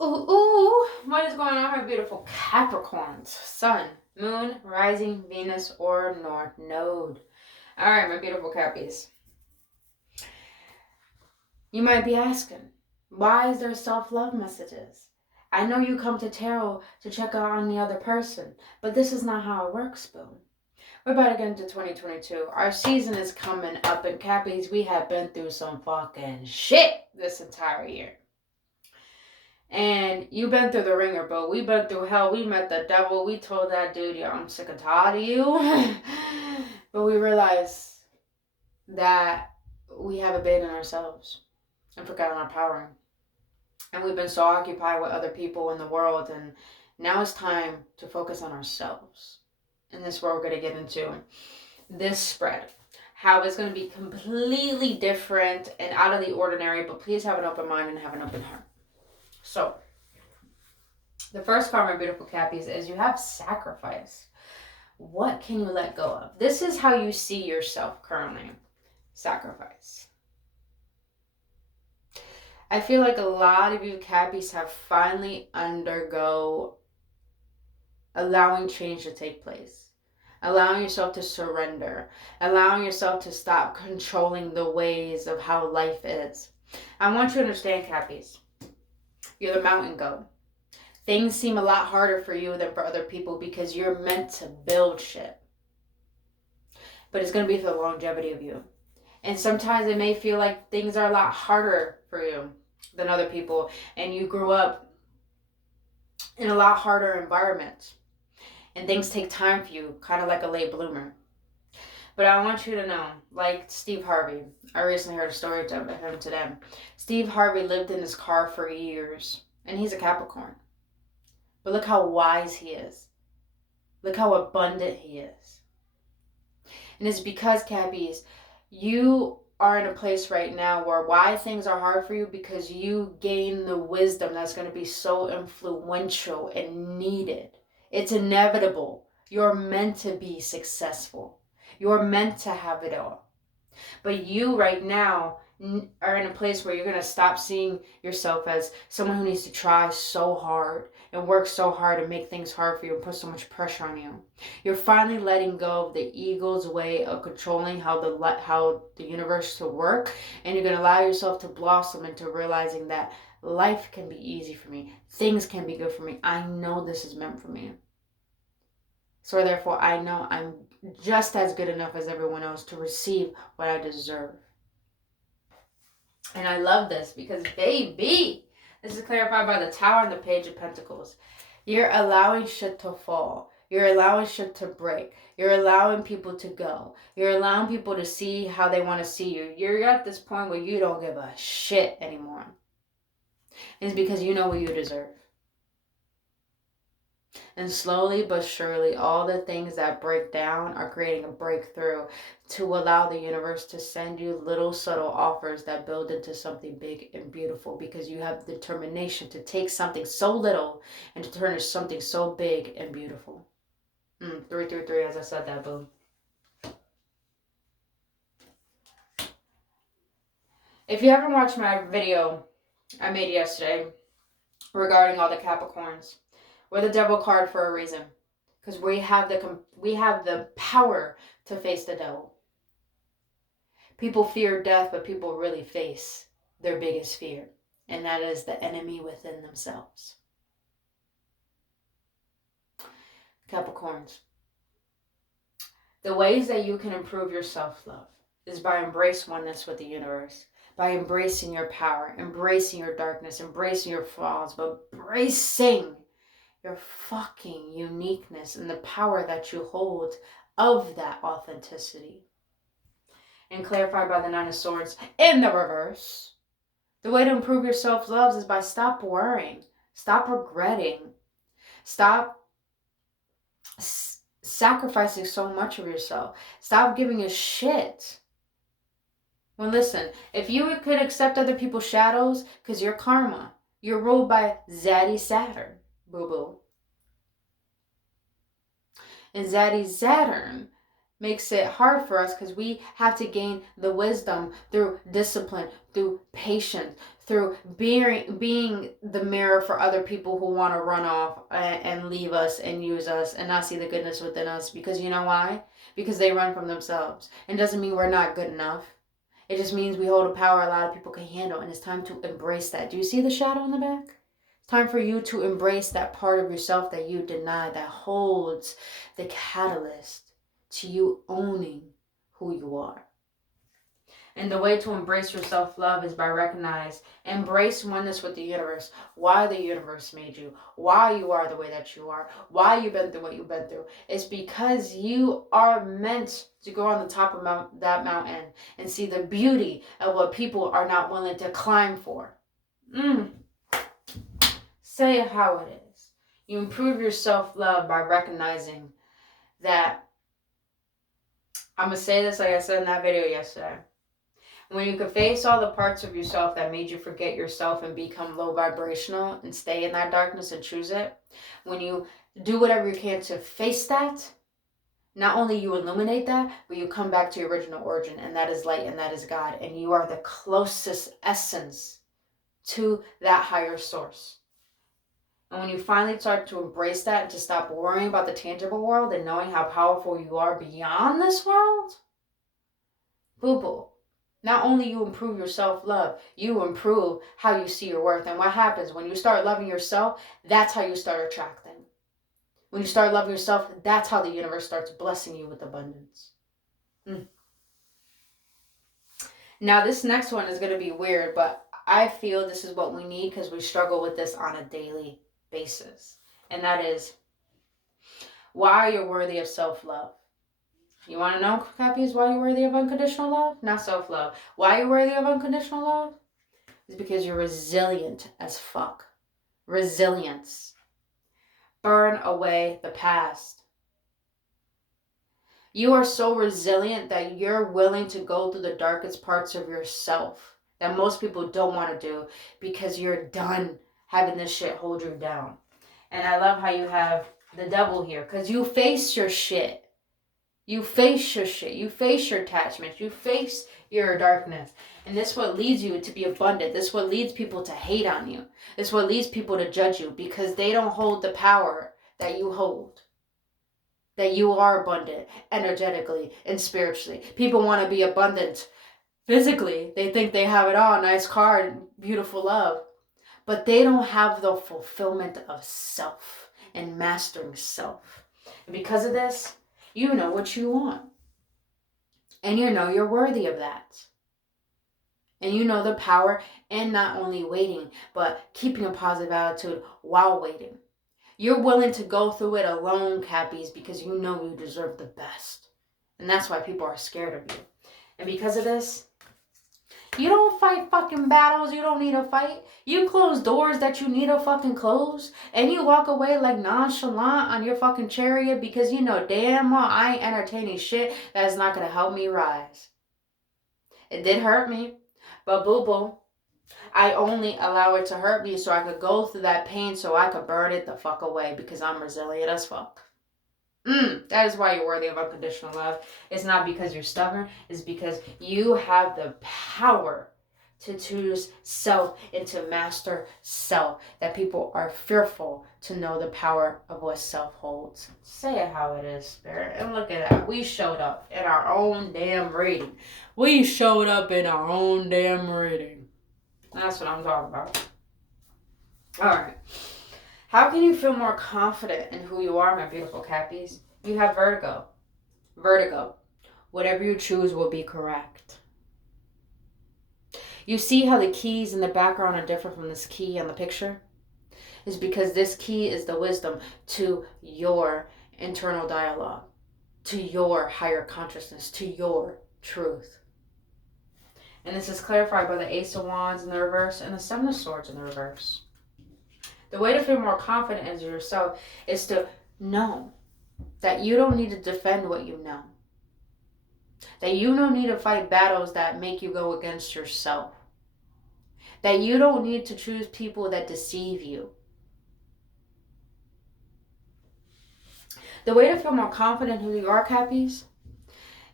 Ooh, what is going on here, beautiful Capricorns? Sun, Moon, Rising, Venus, or North Node. All right, my beautiful Cappies. You might be asking, why is there self-love messages? I know you come to tarot to check out on the other person, but this is not how it works, boo. We're about to get into 2022. Our season is coming up, and Cappies, we have been through some fucking shit this entire year. And you've been through the ringer, bro. We've been through hell. We met the devil. We told that dude, yo, I'm sick and tired of you. But we realized that we have abandoned ourselves and forgotten our power. And we've been so occupied with other people in the world. And now it's time to focus on ourselves. And this is where we're going to get into this spread. How it's going to be completely different and out of the ordinary. But please have an open mind and have an open heart. So, the first card, my beautiful Cappies, is you have sacrifice. What can you let go of? This is how you see yourself currently. Sacrifice. I feel like a lot of you Cappies have finally undergo allowing change to take place. Allowing yourself to surrender. Allowing yourself to stop controlling the ways of how life is. I want you to understand, Cappies. You're the mountain goat. Things seem a lot harder for you than for other people because you're meant to build shit. But it's going to be for the longevity of you. And sometimes it may feel like things are a lot harder for you than other people. And you grew up in a lot harder environments. And things take time for you, kind of like a late bloomer. But I want you to know, like Steve Harvey, I recently heard a story of him today. Steve Harvey lived in his car for years, and he's a Capricorn. But look how wise he is. Look how abundant he is. And it's because, Cappies, you are in a place right now where why things are hard for you, because you gain the wisdom that's going to be so influential and needed. It's inevitable. You're meant to be successful. You're meant to have it all. But you right now are in a place where you're going to stop seeing yourself as someone who needs to try so hard and work so hard and make things hard for you and put so much pressure on you. You're finally letting go of the ego's way of controlling how the universe to work, and you're going to allow yourself to blossom into realizing that life can be easy for me. Things can be good for me. I know this is meant for me. So therefore, I know I'm just as good enough as everyone else to receive what I deserve. And I love this because, baby, this is clarified by the Tower and the Page of Pentacles. You're allowing shit to fall. You're allowing shit to break. You're allowing people to go. You're allowing people to see how they want to see you. You're at this point where you don't give a shit anymore. And it's because you know what you deserve. And slowly but surely, all the things that break down are creating a breakthrough to allow the universe to send you little subtle offers that build into something big and beautiful, because you have the determination to take something so little and to turn it into something so big and beautiful. 333, as I said that, boom. If you haven't watched my video I made yesterday regarding all the Capricorns, we're the devil card for a reason, because we have the power to face the devil. People fear death, but people really face their biggest fear, and that is the enemy within themselves. Capricorns, the ways that you can improve your self-love is by embracing oneness with the universe, by embracing your power, embracing your darkness, embracing your flaws, but embracing your fucking uniqueness and the power that you hold of that authenticity. And clarified by the Nine of Swords in the reverse. The way to improve your self-love is by stop worrying, stop regretting, stop sacrificing so much of yourself, stop giving a shit. Well, listen, if you could accept other people's shadows, because you're karma, you're ruled by Zaddy Saturn. Boo-boo. And Zaddy Saturn makes it hard for us because we have to gain the wisdom through discipline, through patience, through being the mirror for other people who want to run off and leave us and use us and not see the goodness within us. Because you know why? Because they run from themselves. It doesn't mean we're not good enough. It just means we hold a power a lot of people can handle, and it's time to embrace that. Do you see the shadow in the back? It's time for you to embrace that part of yourself that you deny, that holds the catalyst to you owning who you are. And the way to embrace your self-love is by embrace oneness with the universe. Why the universe made you. Why you are the way that you are. Why you've been through what you've been through. It's because you are meant to go on the top of that mountain and see the beauty of what people are not willing to climb for. Say it how it is. You improve your self-love by recognizing that, I'm going to say this like I said in that video yesterday. When you can face all the parts of yourself that made you forget yourself and become low vibrational and stay in that darkness and choose it, when you do whatever you can to face that, not only you illuminate that, but you come back to your original origin, and that is light and that is God, and you are the closest essence to that higher source. And when you finally start to embrace that and to stop worrying about the tangible world and knowing how powerful you are beyond this world, boo-boo. Not only you improve your self-love, you improve how you see your worth. And what happens when you start loving yourself, that's how you start attracting. When you start loving yourself, that's how the universe starts blessing you with abundance. Now, this next one is going to be weird, but I feel this is what we need because we struggle with this on a daily basis. And that is, why you're worthy of self-love. You want to know, cappies, why you're worthy of unconditional love? Not self-love. Why you're worthy of unconditional love? Is because you're resilient as fuck. Resilience. Burn away the past. You are so resilient that you're willing to go through the darkest parts of yourself that most people don't want to do because you're done having this shit hold you down. And I love how you have the devil here because you face your shit. You face your shit. You face your attachments. You face your darkness. And this is what leads you to be abundant. This is what leads people to hate on you. This is what leads people to judge you because they don't hold the power that you hold. That you are abundant energetically and spiritually. People want to be abundant physically. They think they have it all. Nice car and beautiful love. But they don't have the fulfillment of self and mastering self. And because of this, you know what you want. And you know you're worthy of that. And you know the power in not only waiting, but keeping a positive attitude while waiting. You're willing to go through it alone, cappies, because you know you deserve the best. And that's why people are scared of you. And because of this, you don't fight fucking battles you don't need to fight. You close doors that you need to fucking close. And you walk away like nonchalant on your fucking chariot because you know damn well I ain't entertaining shit that's not going to help me rise. It did hurt me. But boo-boo, I only allow it to hurt me so I could go through that pain so I could burn it the fuck away because I'm resilient as fuck. That is why you're worthy of unconditional love. It's not because you're stubborn. It's because you have the power to choose self and to master self. That people are fearful to know the power of what self holds. Say it how it is, Spirit. And look at that. We showed up in our own damn reading. We showed up in our own damn reading. That's what I'm talking about. Alright. How can you feel more confident in who you are, my beautiful cappies? You have vertigo. Vertigo. Whatever you choose will be correct. You see how the keys in the background are different from this key on the picture? It's because this key is the wisdom to your internal dialogue, to your higher consciousness, to your truth. And this is clarified by the Ace of Wands in the reverse and the Seven of Swords in the reverse. The way to feel more confident in yourself is to know that you don't need to defend what you know. That you don't need to fight battles that make you go against yourself. That you don't need to choose people that deceive you. The way to feel more confident in who you are, cappies,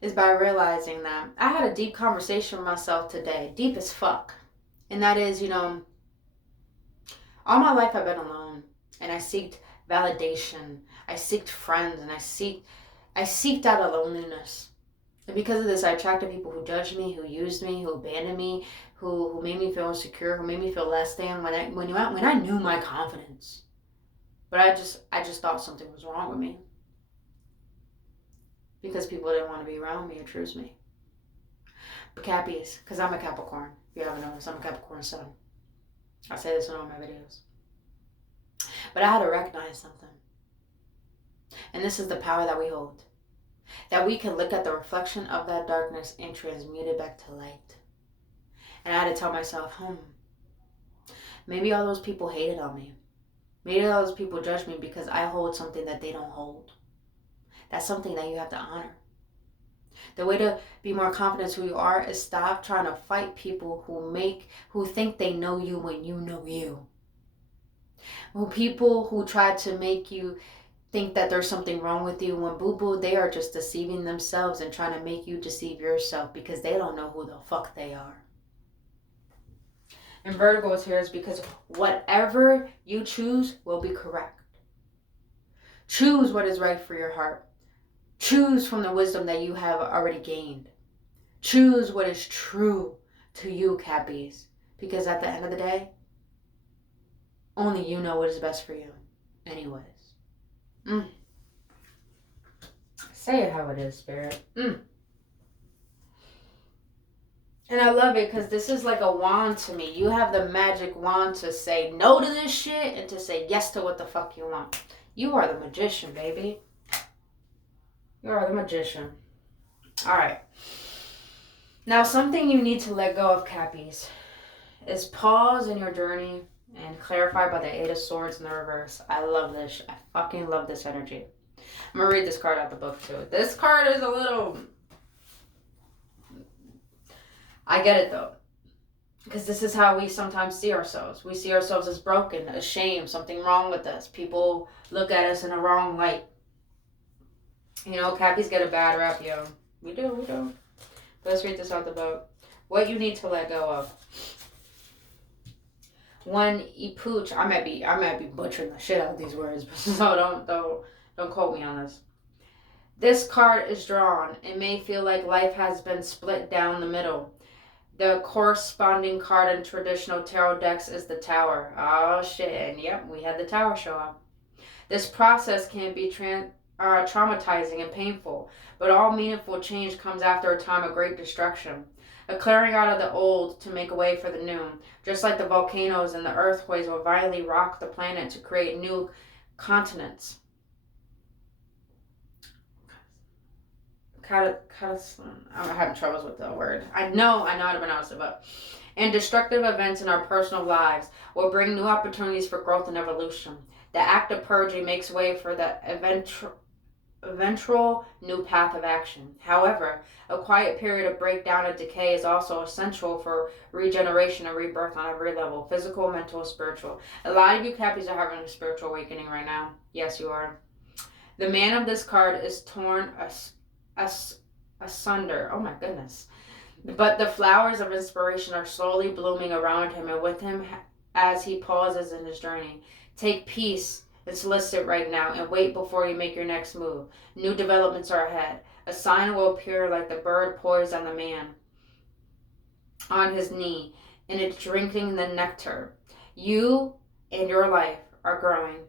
is by realizing that I had a deep conversation with myself today. Deep as fuck. And that is, you know, all my life I've been alone, and I seeked validation. I seeked friends, and I seeked out a loneliness. And because of this, I attracted people who judged me, who used me, who abandoned me, who made me feel insecure, who made me feel less than when I knew my confidence. But I just thought something was wrong with me. Because people didn't want to be around me or choose me. But cappies, because I'm a Capricorn. If you haven't noticed, I'm a Capricorn sun. I say this in all my videos. But I had to recognize something. And this is the power that we hold. That we can look at the reflection of that darkness and transmute it back to light. And I had to tell myself, maybe all those people hated on me. Maybe all those people judged me because I hold something that they don't hold. That's something that you have to honor. The way to be more confident who you are is stop trying to fight people who think they know you when you know you. People who try to make you think that there's something wrong with you when boo-boo, they are just deceiving themselves and trying to make you deceive yourself because they don't know who the fuck they are. And Virgo is here is because whatever you choose will be correct. Choose what is right for your heart. Choose from the wisdom that you have already gained. Choose what is true to you, cappies. Because at the end of the day, only you know what is best for you. Anyways. Say it how it is, Spirit. And I love it because this is like a wand to me. You have the magic wand to say no to this shit and to say yes to what the fuck you want. You are the magician, baby. You are the magician. Alright. Now, something you need to let go of, cappies, is pause in your journey and clarify by the Eight of Swords in the reverse. I love this. I fucking love this energy. I'm going to read this card out the book, too. This card is a little... I get it, though. Because this is how we sometimes see ourselves. We see ourselves as broken, ashamed, something wrong with us. People look at us in a wrong light. You know, cappies get a bad rap, yo. We do. But let's read this out the book. What you need to let go of. One, pooch. I might be butchering the shit out of these words, so don't quote me on this. This card is drawn. It may feel like life has been split down the middle. The corresponding card in traditional tarot decks is the Tower. Oh shit, and yep, we had the Tower show up. This process can be traumatizing and painful, but all meaningful change comes after a time of great destruction. A clearing out of the old to make a way for the new. Just like the volcanoes and the earthquakes will violently rock the planet to create new continents. I'm having troubles with the word. I know how to pronounce it, but... And destructive events in our personal lives will bring new opportunities for growth and evolution. The act of purging makes way for the eventual new path of action. However, a quiet period of breakdown and decay is also essential for regeneration and rebirth on every level, physical, mental, spiritual. A lot of you cappies are having a spiritual awakening right now. Yes, you are. The man of this card is torn asunder. Oh my goodness. But the flowers of inspiration are slowly blooming around him and with him as he pauses in his journey. Take peace and solicit it right now and wait before you make your next move. New developments are ahead. A sign will appear like the bird poised on the man on his knee and it's drinking the nectar. You and your life are growing,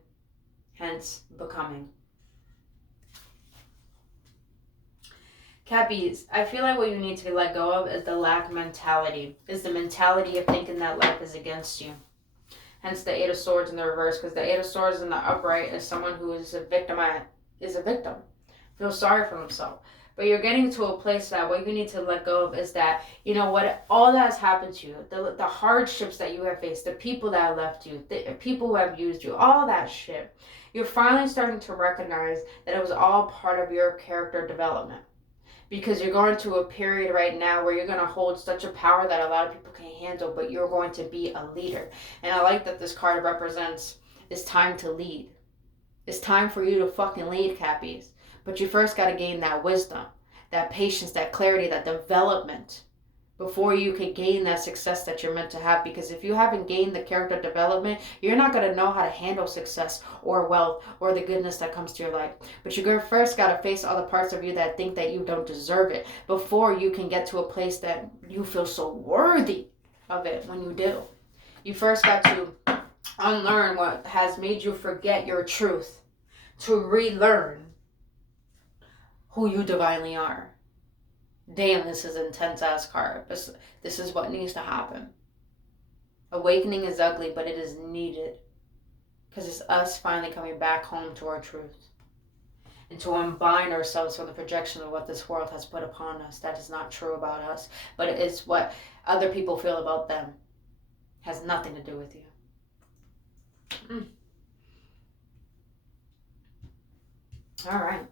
hence becoming. Cappies, I feel like what you need to let go of is the lack mentality. Is the mentality of thinking that life is against you. Hence the Eight of Swords in the reverse, because the Eight of Swords in the upright is someone who is a victim. Feels sorry for themselves. But you're getting to a place that what you need to let go of is that, you know what, all that has happened to you, the hardships that you have faced, the people that have left you, the people who have used you, all that shit. You're finally starting to recognize that it was all part of your character development. Because you're going to a period right now where you're going to hold such a power that a lot of people can't handle, but you're going to be a leader. And I like that this card represents it's time to lead. It's time for you to fucking lead, cappies. But you first got to gain that wisdom, that patience, that clarity, that development before you could gain that success that you're meant to have. Because if you haven't gained the character development, you're not going to know how to handle success or wealth or the goodness that comes to your life. But you first got to face all the parts of you that think that you don't deserve it before you can get to a place that you feel so worthy of it when you do. You first got to unlearn what has made you forget your truth, to relearn who you divinely are. Damn, this is intense ass card. This is what needs to happen. Awakening is ugly, but it is needed. Because it's us finally coming back home to our truth. And to unbind ourselves from the projection of what this world has put upon us. That is not true about us. But it is what other people feel about them. It has nothing to do with you. All right.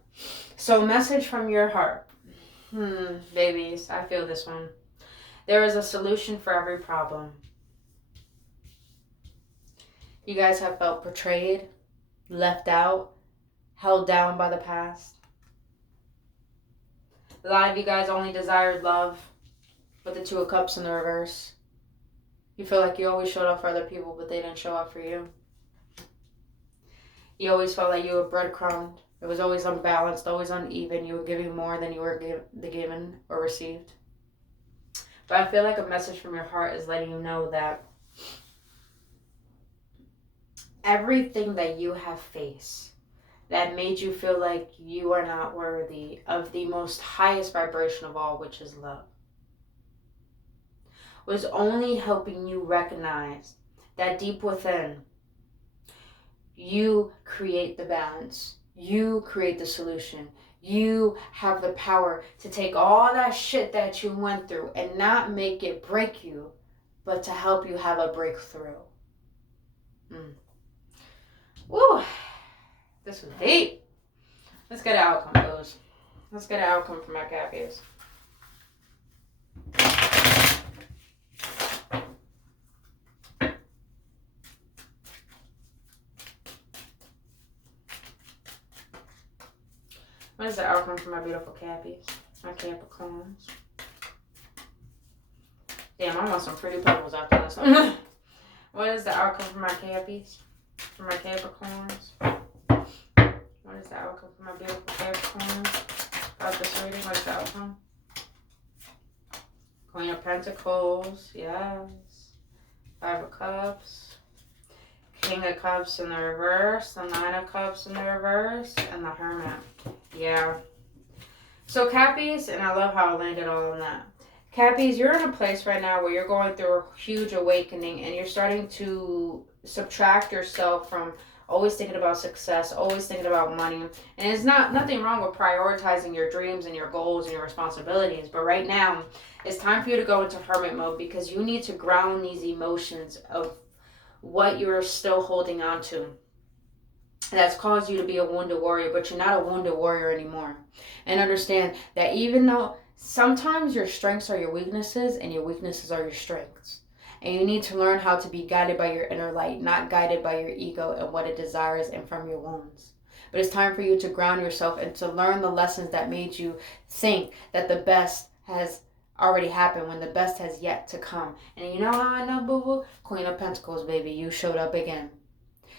So, message from your heart. Babies, I feel this one. There is a solution for every problem. You guys have felt betrayed, left out, held down by the past. A lot of you guys only desired love, with the Two of Cups in the reverse. You feel like you always showed up for other people, but they didn't show up for you. You always felt like you were breadcrumbed. It was always unbalanced, always uneven. You were giving more than you were given or received. But I feel like a message from your heart is letting you know that everything that you have faced that made you feel like you are not worthy of the most highest vibration of all, which is love, was only helping you recognize that deep within, you create the balance. You create the solution. You have the power to take all that shit that you went through and not make it break you, but to help you have a breakthrough. Woo! This was deep. Let's get an outcome, Booze. Let's get an outcome for my cappies. What is the outcome for my beautiful cappies? My Capricorns. Damn, I want some pretty purples after this one. What is the outcome for my cappies? For my Capricorns? What is the outcome for my beautiful Capricorns? About this reading, what is the outcome? Queen of Pentacles, yes. Five of Cups. King of Cups in the reverse. The Nine of Cups in the reverse. And the Hermit. Yeah. So cappies, and I love how I landed all on that. Cappies, you're in a place right now where you're going through a huge awakening and you're starting to subtract yourself from always thinking about success, always thinking about money. And it's nothing wrong with prioritizing your dreams and your goals and your responsibilities. But right now, it's time for you to go into hermit mode because you need to ground these emotions of what you're still holding on to. That's caused you to be a wounded warrior, but you're not a wounded warrior anymore. And understand that even though sometimes your strengths are your weaknesses and your weaknesses are your strengths. And you need to learn how to be guided by your inner light, not guided by your ego and what it desires and from your wounds. But it's time for you to ground yourself and to learn the lessons that made you think that the best has already happened when the best has yet to come. And you know how I know, boo-boo? Queen of Pentacles, baby, you showed up again.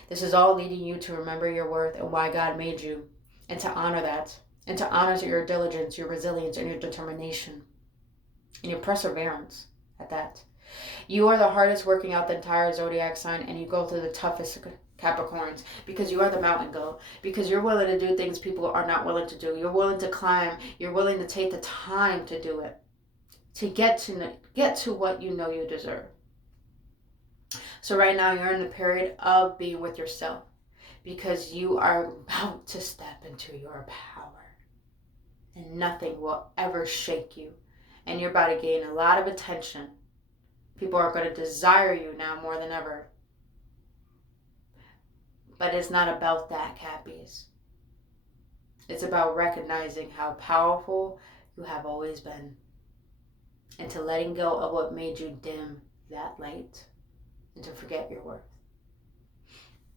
This is all leading you to remember your worth and why God made you, and to honor that, and to honor your diligence, your resilience, and your determination, and your perseverance at that. You are the hardest working out the entire zodiac sign, and you go through the toughest Capricorns because you are the mountain goat, because you're willing to do things people are not willing to do. You're willing to climb. You're willing to take the time to do it, to get to what you know you deserve. So right now you're in the period of being with yourself because you are about to step into your power and nothing will ever shake you. And you're about to gain a lot of attention. People are going to desire you now more than ever. But it's not about that, cappies. It's about recognizing how powerful you have always been. And to letting go of what made you dim that light. And to forget your worth.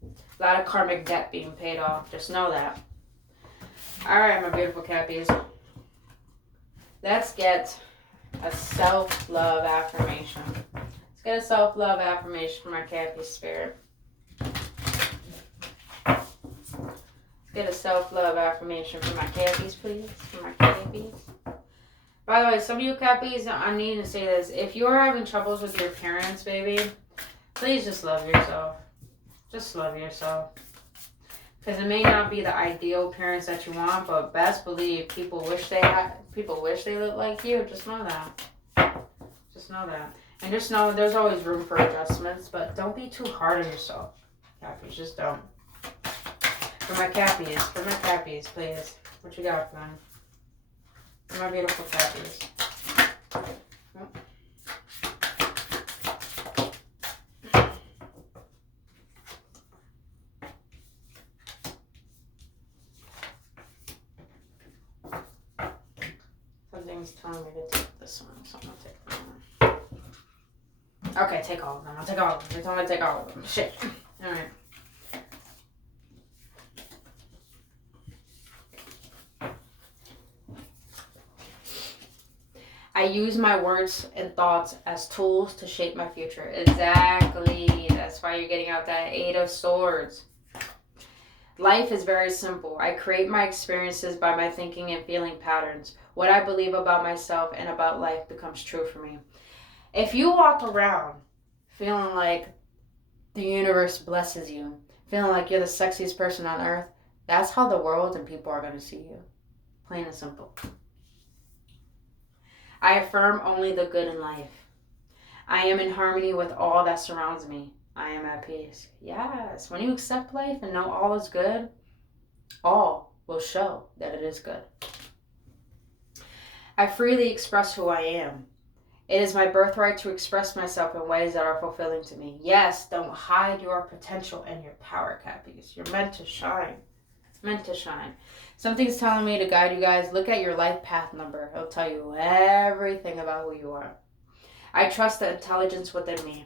A lot of karmic debt being paid off. Just know that. Alright, my beautiful cappies. Let's get a self-love affirmation. Let's get a self-love affirmation from our Cappy spirit. Let's get a self-love affirmation from my Cappies, please. For my Cappies. By the way, some of you Cappies, I need to say this. If you're having troubles with your parents, baby, please just love yourself. Just love yourself. Because it may not be the ideal parents that you want, but best believe people wish they looked like you. Just know that. Just know that. And just know there's always room for adjustments, but don't be too hard on yourself. Cappies, just don't. For my Cappies, please. What you got for them? For my beautiful Cappies. Oh. Something's telling me to take this one, so I'm gonna take that one. Okay, take all of them. I'll take all of them. They told me to take all of them. Shit. Alright. I use my words and thoughts as tools to shape my future. Exactly. That's why you're getting out that 8 of Swords. Life is very simple. I create my experiences by my thinking and feeling patterns. What I believe about myself and about life becomes true for me. If you walk around feeling like the universe blesses you, feeling like you're the sexiest person on earth, that's how the world and people are going to see you. Plain and simple. I affirm only the good in life. I am in harmony with all that surrounds me. I am at peace. Yes, when you accept life and know all is good, all will show that it is good. I freely express who I am. It is my birthright to express myself in ways that are fulfilling to me. Yes, don't hide your potential and your power, Cappies. You're meant to shine. Meant to shine. Something's telling me to guide you guys. Look at your life path number. It'll tell you everything about who you are. I trust the intelligence within me.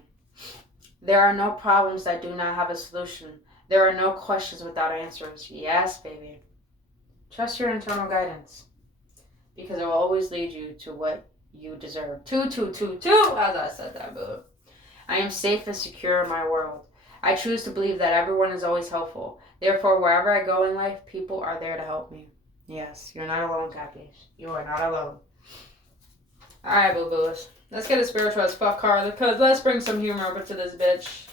There are no problems that do not have a solution. There are no questions without answers. Yes, baby. Trust your internal guidance. Because it will always lead you to what you deserve. Two, as I said that, boo. I am safe and secure in my world. I choose to believe that everyone is always helpful. Therefore, wherever I go in life, people are there to help me. Yes, you're not alone, Cappies. You are not alone. Alright, boo-boos. Let's get a spiritual as fuck card, because let's bring some humor up into this bitch.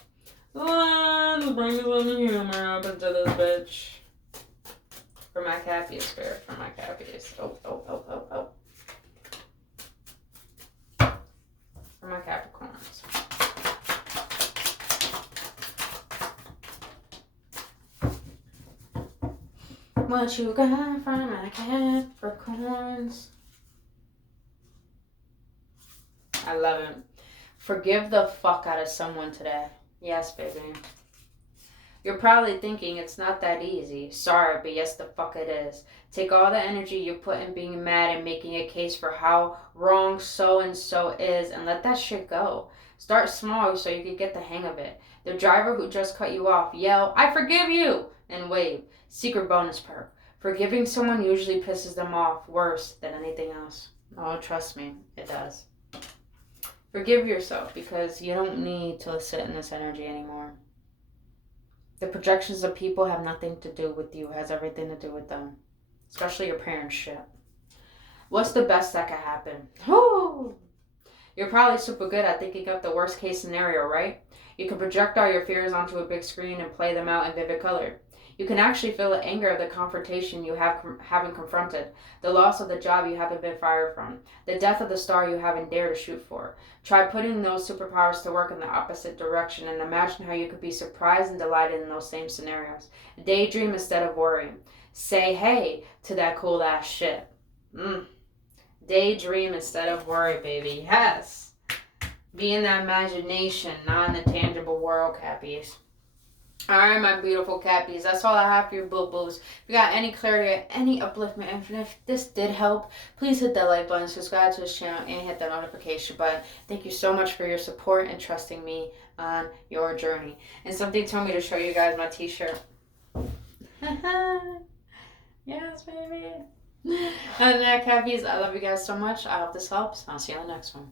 Let's bring some humor up into this bitch. For my Cappies, spirit. For my Cappies. Oh. For my Capricorns. What you got for my Capricorns? I love it. Forgive the fuck out of someone today. Yes, baby. You're probably thinking it's not that easy. Sorry, but yes, the fuck it is. Take all the energy you put in being mad and making a case for how wrong so-and-so is and let that shit go. Start small so you can get the hang of it. The driver who just cut you off, yell, "I forgive you!" and wave. Secret bonus perk. Forgiving someone usually pisses them off worse than anything else. Oh, trust me, it does. Forgive yourself because you don't need to sit in this energy anymore. The projections of people have nothing to do with you. It has everything to do with them. Especially your parents' shit. What's the best that could happen? Woo! You're probably super good at thinking up the worst case scenario, right? You can project all your fears onto a big screen and play them out in vivid color. You can actually feel the anger of the confrontation you haven't confronted, the loss of the job you haven't been fired from, the death of the star you haven't dared to shoot for. Try putting those superpowers to work in the opposite direction and imagine how you could be surprised and delighted in those same scenarios. Daydream instead of worrying. Say hey to that cool ass shit. Daydream instead of worry, baby. Yes. Be in that imagination, not in the tangible world, Cappies. Alright, my beautiful Cappies, that's all I have for you, boo-boos. If you got any clarity, any upliftment, and if this did help, please hit that like button, subscribe to this channel, and hit that notification button. Thank you so much for your support and trusting me on your journey. And something told me to show you guys my t-shirt. Yes, baby. And that, cappies, I love you guys so much. I hope this helps. I'll see you on the next one.